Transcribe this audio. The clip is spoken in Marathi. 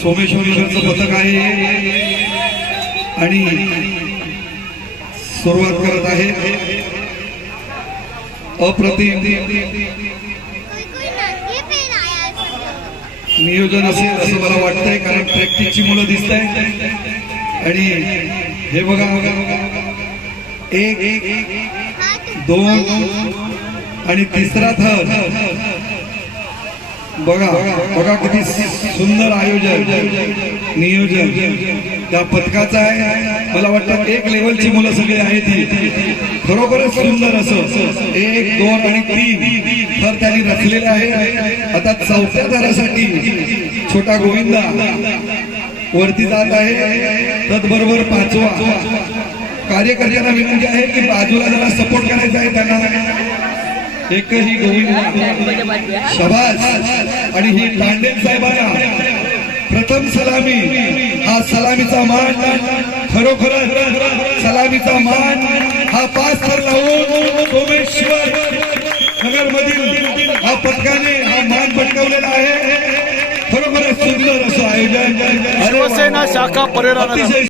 सोमेश्वरीकरचं पथक आहे. आणि सुरुवात करत आहे. अप्रतिम नियोजन असेल असं मला वाटतंय कारण प्रॅक्टिसची मुलं दिसत आहेत आणि हे बघा एक एक दोन आणि तिसरा थर. बघा बघा किती सुंदर आयोजन नियोजन. त्या पथकाचं आहे मला वाटतं एक लेवलची मुलं सगळी आहेत ही. खरोखरच सुंदर असं. एक दोन आणि तीन. तर त्यांनी रचलेलं आहे. आता चौथ्या दारासाठी छोटा गोविंदा वरती जात आहे. त्याचबरोबर पाचवा. कार्यकर्त्यांना विनंती आहे की बाजूला जरा सपोर्ट करायचा आहे त्यांना. एकही गोविंद शबाज आणि ही तांडेल साहेबांना प्रथम सलामी. हा सलामीचा मान खरोखरच सलामीचा मान. हा पाच थर लावून सोमेश्वर नगर मधील हा पथकाने हा मान पटकावलेला आहे. खरोखरच सुंदर असं आयोजन. शिवसेना शाखा अतिशय